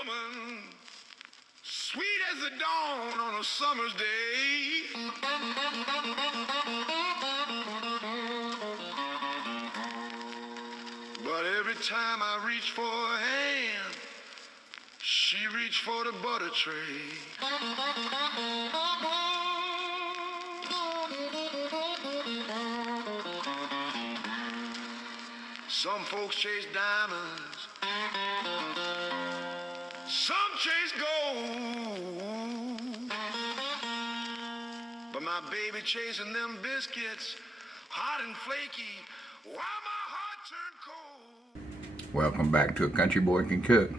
woman, sweet as the dawn on a summer's day. But every time I reach for her hand, she reached for the butter tray. Some folks chase diamonds, some chase gold, but my baby chasing them biscuits, hot and flaky, while my heart turned cold. Welcome back to A Country Boy Can Cook.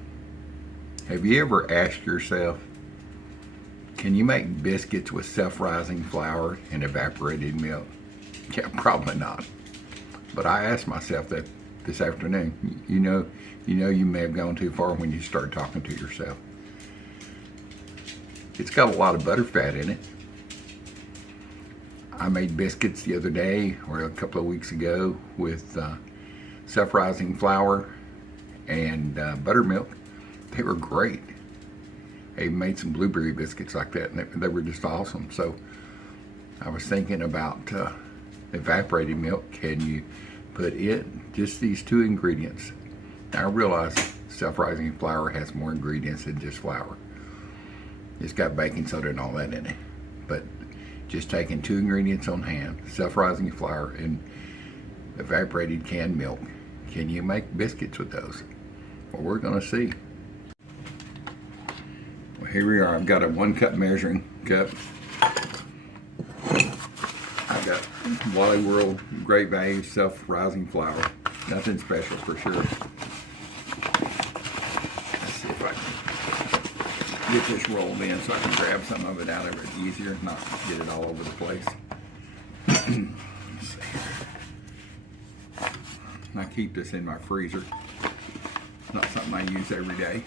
Have you ever asked yourself, can you make biscuits with self-rising flour and evaporated milk? Yeah, probably not. But I asked myself that this afternoon. You know you may have gone too far when you start talking to yourself. It's got a lot of butter fat in it. I made biscuits the other day, or a couple of weeks ago, with self-rising flour and buttermilk. They were great. I made some blueberry biscuits like that, and they were just awesome. So I was thinking about evaporated milk. Can you put just these two ingredients? Now I realize self-rising flour has more ingredients than just flour. It's got baking soda and all that in it. But just taking two ingredients on hand, self-rising flour and evaporated canned milk, can you make biscuits with those? Well, we're gonna see. Well, here we are. I've got a 1 cup measuring cup. I've got Wally World Great Value self-rising flour. Nothing special for sure. Let's see if I can get this rolled in so I can grab some of it out of it easier, not get it all over the place. Let's see here. I keep this in my freezer. Not something I use every day.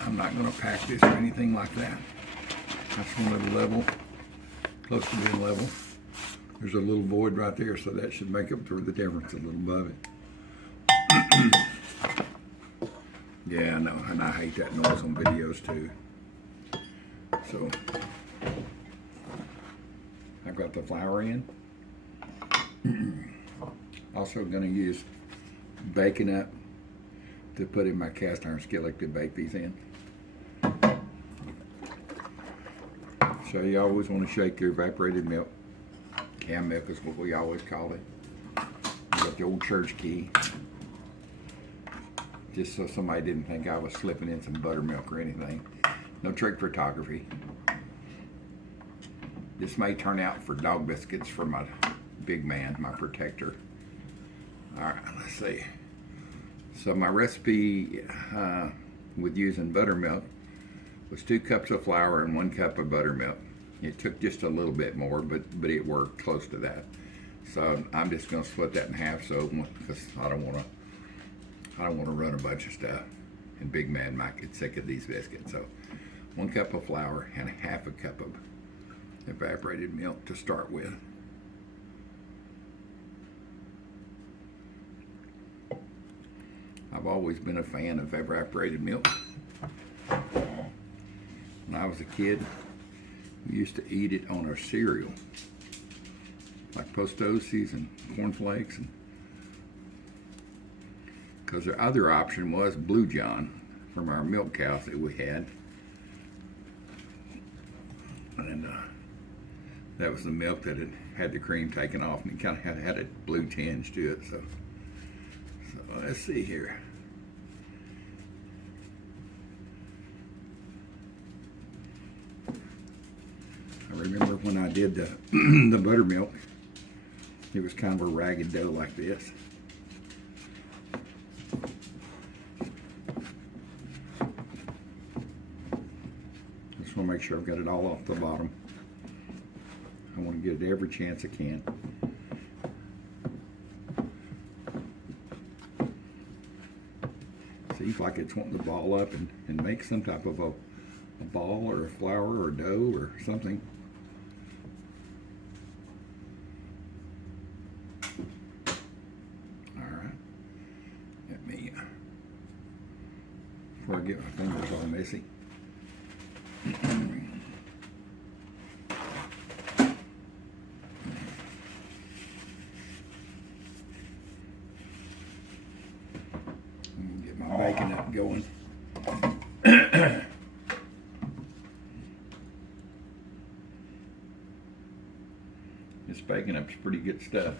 I'm not going to pack this or anything like that. That's one of the level, close to being level. There's a little void right there, so that should make up for the difference a little above it. Yeah, I know, and I hate that noise on videos too. So, I've got the flour in. Also going to use bacon up to put in my cast iron skillet to bake these in. So you always want to shake your evaporated milk. Canned milk is what we always call it. You got the old church key. Just so somebody didn't think I was slipping in some buttermilk or anything. No trick photography. This may turn out for dog biscuits for my big man, my protector. Alright, let's see. So my recipe with using buttermilk was 2 cups of flour and 1 cup of buttermilk. It took just a little bit more, but it worked close to that. So I'm just going to split that in half, so because I don't want to run a bunch of stuff, and big man might get sick of these biscuits. So 1 cup of flour and 1/2 cup of evaporated milk to start with. I've always been a fan of evaporated milk. When I was a kid, we used to eat it on our cereal, like Post-O's and cornflakes, because the other option was Blue John from our milk cows that we had, and that was the milk that had the cream taken off, and it kind of had a blue tinge to it. So let's see here. I remember when I did the buttermilk, it was kind of a ragged dough like this. Just want to make sure I've got it all off the bottom. I want to get it every chance I can. Seems like it's wanting to ball up and make some type of a ball or a flour or dough or something. All right. Let me before I get my fingers all messy. Get my bacon up going. This bacon up's pretty good stuff.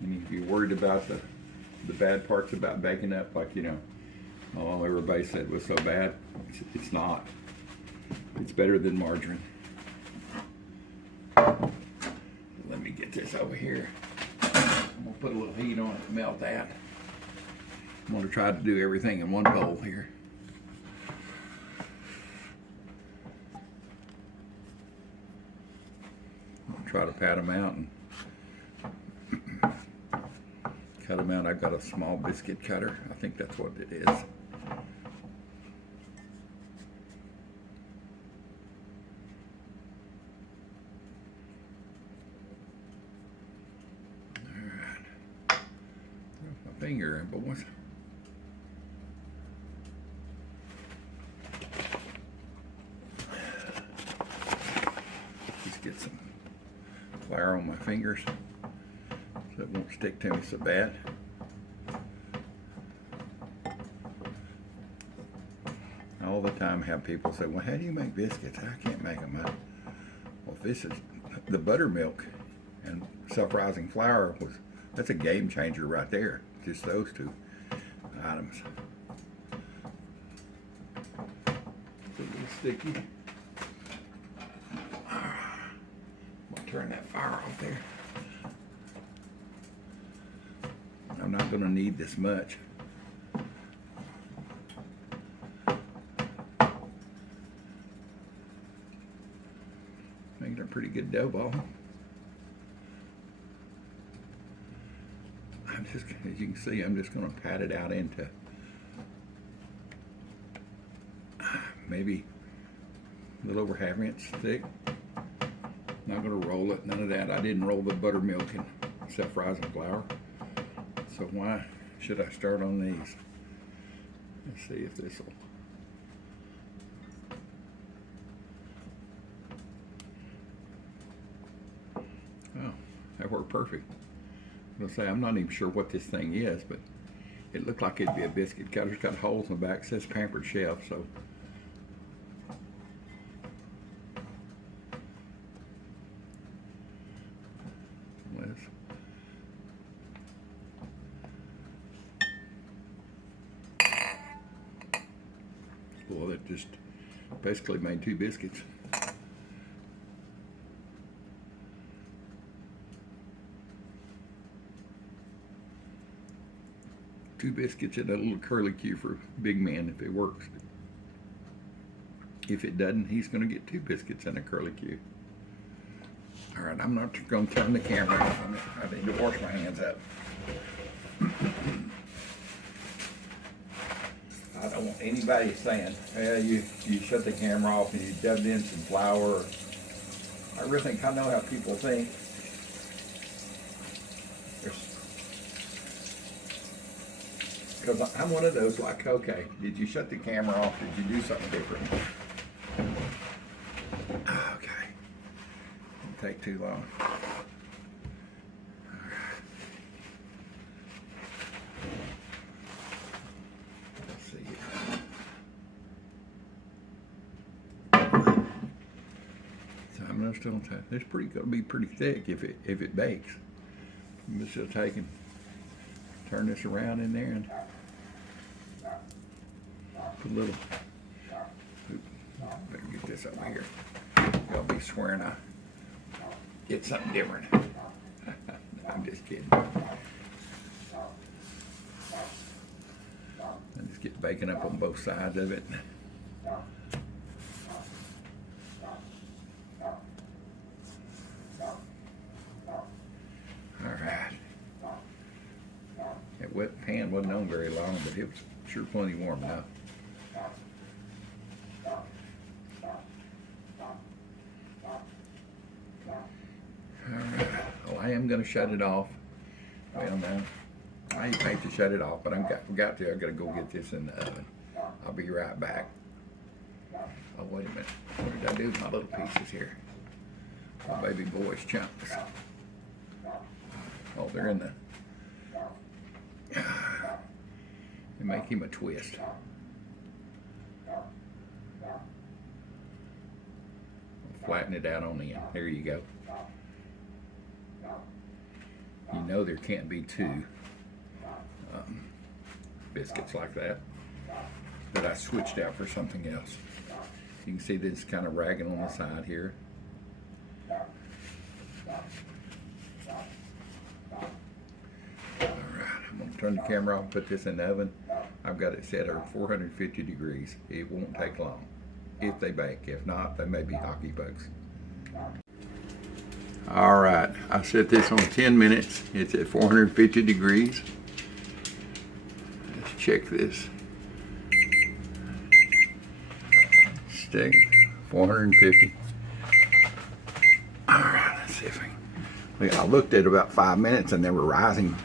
And if you're worried about the bad parts about baking up, like, you know, oh, everybody said was so bad, it's not. It's better than margarine. Let me get this over here. I'm gonna put a little heat on it to melt that. I'm gonna try to do everything in one bowl here. I'll try to pat them out and cut them out. I've got a small biscuit cutter. I think that's what it is. Finger, but what's just get some flour on my fingers so it won't stick to me so bad. All the time have people say, well, how do you make biscuits? I can't make them. Well, this is the buttermilk and self-rising flour that's a game changer right there. Just those two items. It's a little sticky. I'm gonna turn that fire off there. I'm not gonna need this much. Making a pretty good dough ball. As you can see, I'm just going to pat it out into maybe a little over ½ inch thick. Not going to roll it, none of that. I didn't roll the buttermilk and self-rising flour. So why should I start on these? Let's see if this will. Oh, that worked perfect. I'll say I'm not even sure what this thing is, but it looked like it'd be a biscuit cutter. It's got holes in the back. It says Pampered Chef, so let's well, that just basically made 2 biscuits. Two biscuits and a little curlicue for big man if it works. If it doesn't, he's going to get 2 biscuits and a curlicue. All right, I'm not going to turn the camera off. I need to wash my hands up. I don't want anybody saying, "Hey, you shut the camera off and you dubbed in some flour." I really think I know how people think. Because I'm one of those like, okay, did you shut the camera off? Did you do something different? Okay. Didn't take too long. Let's see here. So I'm just going to, it's going to be pretty thick if it bakes. I'm just going to take and turn this around in there and put a little, better get this over here. Y'all be swearing I get something different. I'm just kidding. I just get bacon up on both sides of it. All right. That wet pan wasn't on very long, but it was sure plenty warm now. All right. Well, I am going to shut it off. Well, now, I hate to shut it off, but I've got to go get this in the oven. I'll be right back. Oh, wait a minute. What did I do with my little pieces here? Oh, baby boy's chunks. Oh, they're in the... They make him a twist. Flatten it out on the end. There you go. You know there can't be two biscuits like that I switched out for something else. You can see that it's kind of ragging on the side here. Alright, I'm going to turn the camera off and put this in the oven. I've got it set at 450 degrees. It won't take long if they bake. If not, they may be hockey pucks. Alright, I set this on 10 minutes. It's at 450 degrees. Let's check this. Stick 450. Alright, let's see if I looked at about 5 minutes and they were rising.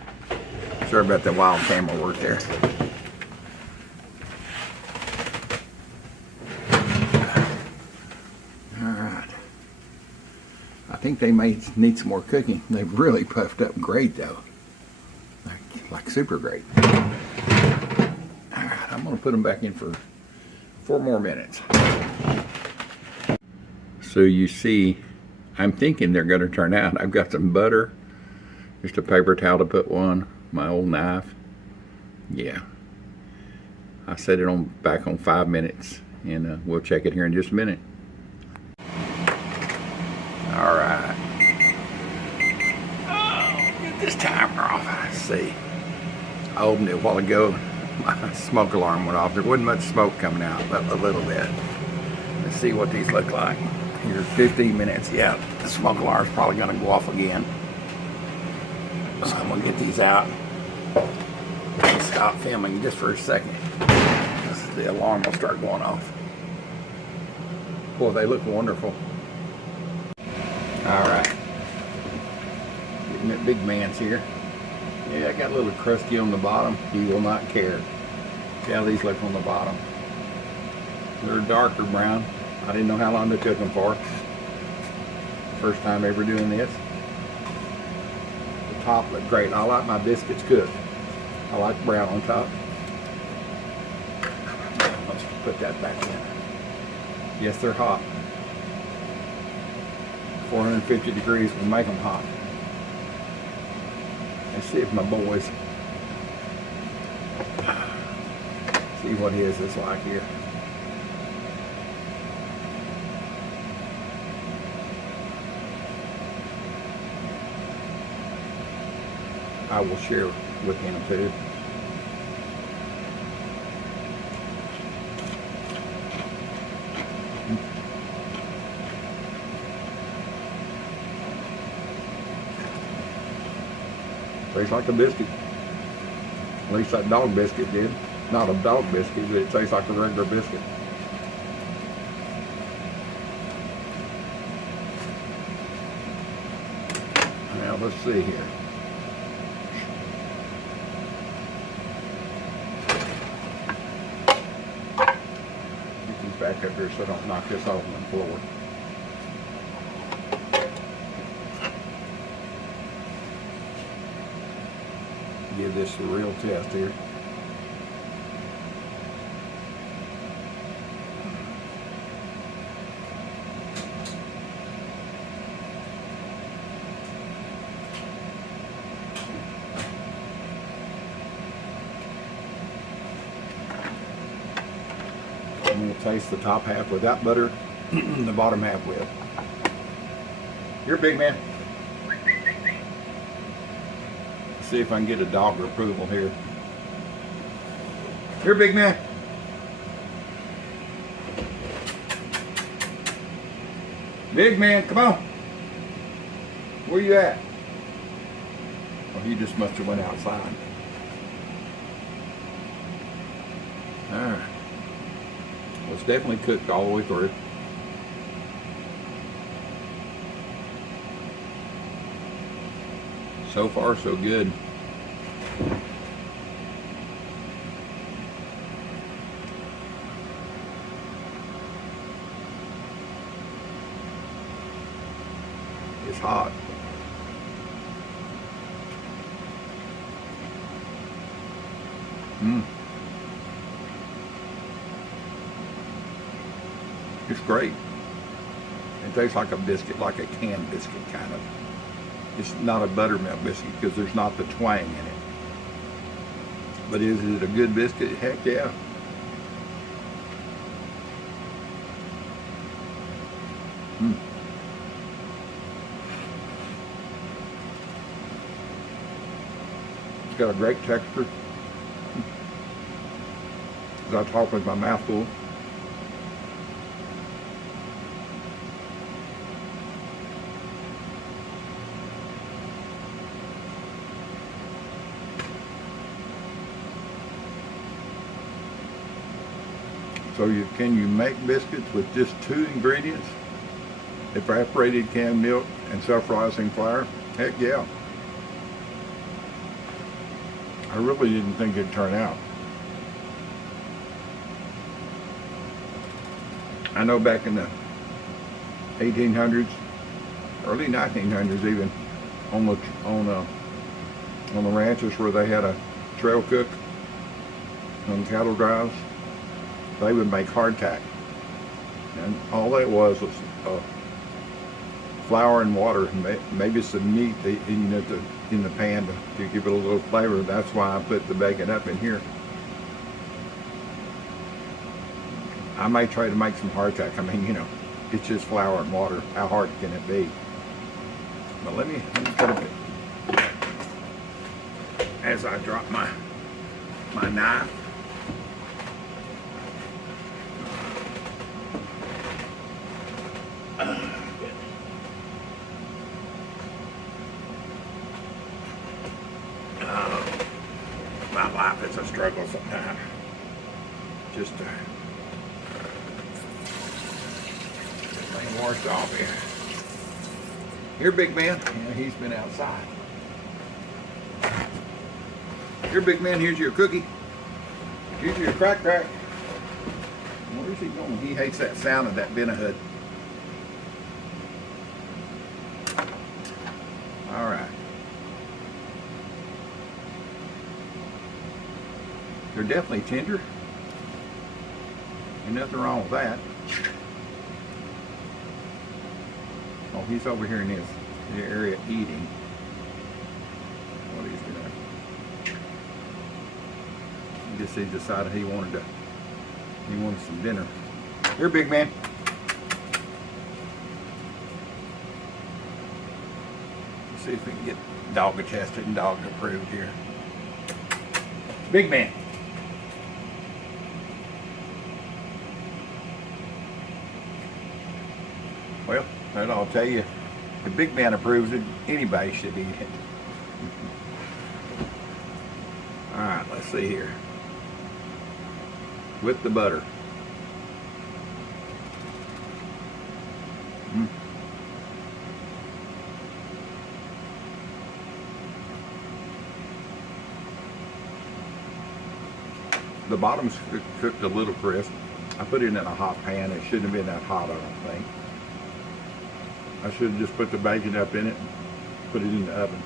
Sorry about the wild camera work there. Alright. I think they may need some more cooking. They've really puffed up great though. Like super great. Alright, I'm going to put them back in for 4 more minutes. So you see, I'm thinking they're going to turn out. I've got some butter, just a paper towel to put one, my old knife. Yeah. I set it on back on 5 minutes, and we'll check it here in just a minute. All right. Oh, get this timer off. Let's see. I opened it a while ago. My smoke alarm went off. There wasn't much smoke coming out, but a little bit. Let's see what these look like. Here's 15 minutes. Yeah, the smoke alarm's probably going to go off again. So I'm going to get these out and stop filming just for a second. The alarm will start going off. Boy, they look wonderful. Alright. Getting that big man's here. Yeah, I got a little crusty on the bottom. You will not care. See how these look on the bottom. They're darker brown. I didn't know how long they took them for. First time ever doing this. The top looked great. I like my biscuits cooked. I like brown on top. Let's put that back in. Yes, they're hot. 450 degrees will make them hot. Let's see if my boys see what his is like here. I will share with him too. Tastes like a biscuit. At least that dog biscuit did. Not a dog biscuit, but it tastes like a regular biscuit. Now let's see here. Get these back up here so I don't knock this off on the floor. Give this a real test here. I'm going to taste the top half without butter, the bottom half with. You're a big man. See if I can get a dog approval here. Here, big man. Big man, come on. Where you at? Well, he just must have went outside. Alright. Well, it's definitely cooked all the way through. So far, so good. It's hot. It's great. It tastes like a biscuit, like a canned biscuit kind of. It's not a buttermilk biscuit because there's not the twang in it. But is it a good biscuit? Heck yeah. It's got a great texture. As I talk with my mouth full. So can you make biscuits with just 2 ingredients? Evaporated canned milk and self-rising flour? Heck yeah. I really didn't think it'd turn out. I know back in the 1800s, early 1900s even, on the ranches where they had a trail cook on cattle drives, they would make hardtack, and all that was flour and water, and maybe some meat in the pan to give it a little flavor. That's why I put the bacon up in here. I may try to make some hardtack. I mean, you know, it's just flour and water. How hard can it be? But let me cut a bit as I drop my knife. My life is a struggle sometimes. Just to get washed off here. Here, big man. Yeah, he's been outside. Here, big man. Here's your cookie. Here's your crack. Where's he going? He hates that sound of that Benahud. All right. They're definitely tender. Ain't nothing wrong with that. Oh, he's over here in his area eating. What he's doing. I guess he decided he wanted some dinner. Here, big man. Let's see if we can get dog attested and dog approved here. Big man. Well, that I'll tell you, if the big man approves it, anybody should eat it. All right, let's see here. With the butter. The bottom's cooked a little crisp. I put it in a hot pan. It shouldn't have been that hot, I don't think. I should have just put the bacon up in it and put it in the oven.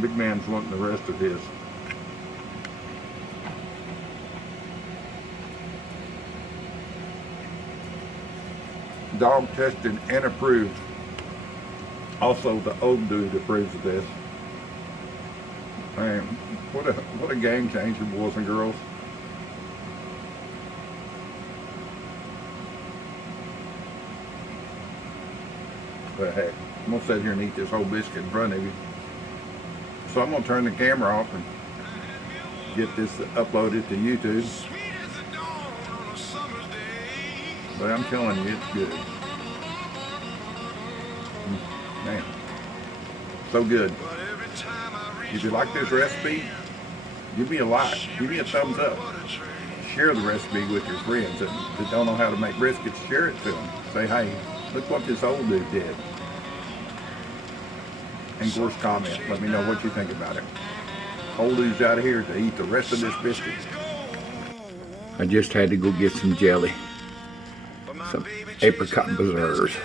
Big man's wanting the rest of his. Dog tested and approved. Also, the old dude approves of this. Man, what a game changer, boys and girls. But heck, I'm gonna sit here and eat this whole biscuit in front of you. So I'm gonna turn the camera off and get this uploaded to YouTube. But I'm telling you, it's good. Man, so good. If you like this recipe, give me a like, give me a thumbs up. Share the recipe with your friends that don't know how to make briskets. Share it to them. Say, hey, look what this old dude did. And of course, comment. Let me know what you think about it. Old dude's out of here to eat the rest of this biscuit. I just had to go get some jelly. some apricot preserves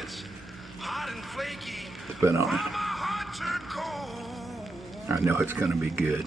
to put on it. I know it's going to be good.